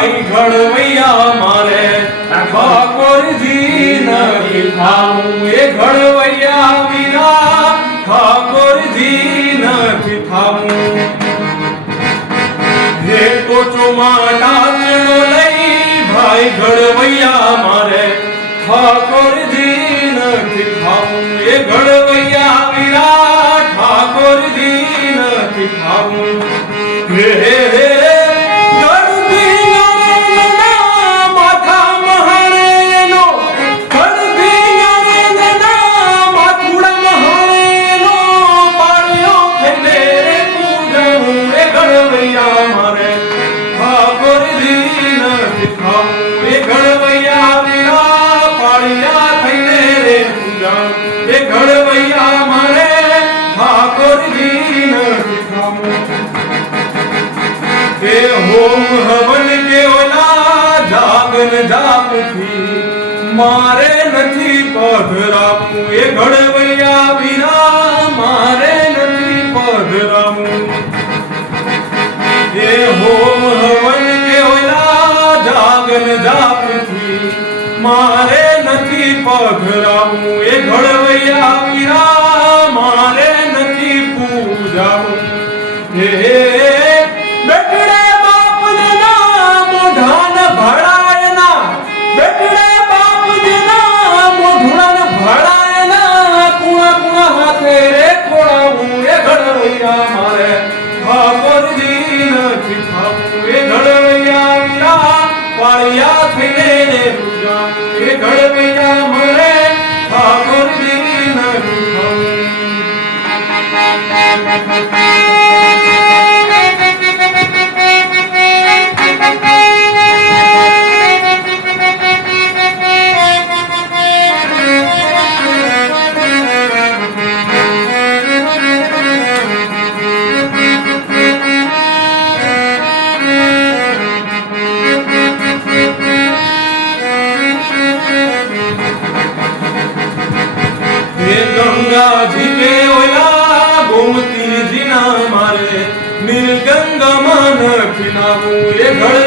भाई घड़वैया मारे ठाकुर जी नहीं थाऊं ये घड़वैया वीरा ठाकुर जी नहीं थाऊं हे तो चुमाना चलो लई भाई घड़वैया मारे ठाकुर जी नहीं थाऊं ये घड़वैया वीरा ठाकुर जी नहीं थाऊं हे घड़वैया मारे ठाकुर जी के होम हवन के ओला जागन जाप थी मारे नथी पधरामू ये घड़वैया बिना मारे नथी पधरामू ये होम हवन के ओला जागन जाप थी मारे नथी पधरामू ये घड़वैया बिना मारे नथी पूजामू हे बेटड़े बाप जना मोढान भड़ायना बेटड़े बाप जना मोढुड़न भड़ायना कुआ कुआ हाथे रे कोड़ामू ये घड़वैया मारे ठाकुर जी नथी थाऊं ये घड़वैया बिना पाड़िया थईने रे पूजामू ये घड़वैया मारे ठाकुर जी नहीं गंगा जी के ओला गोमती जी ना मारे नील गंगा मान खिलाऊं ये घड़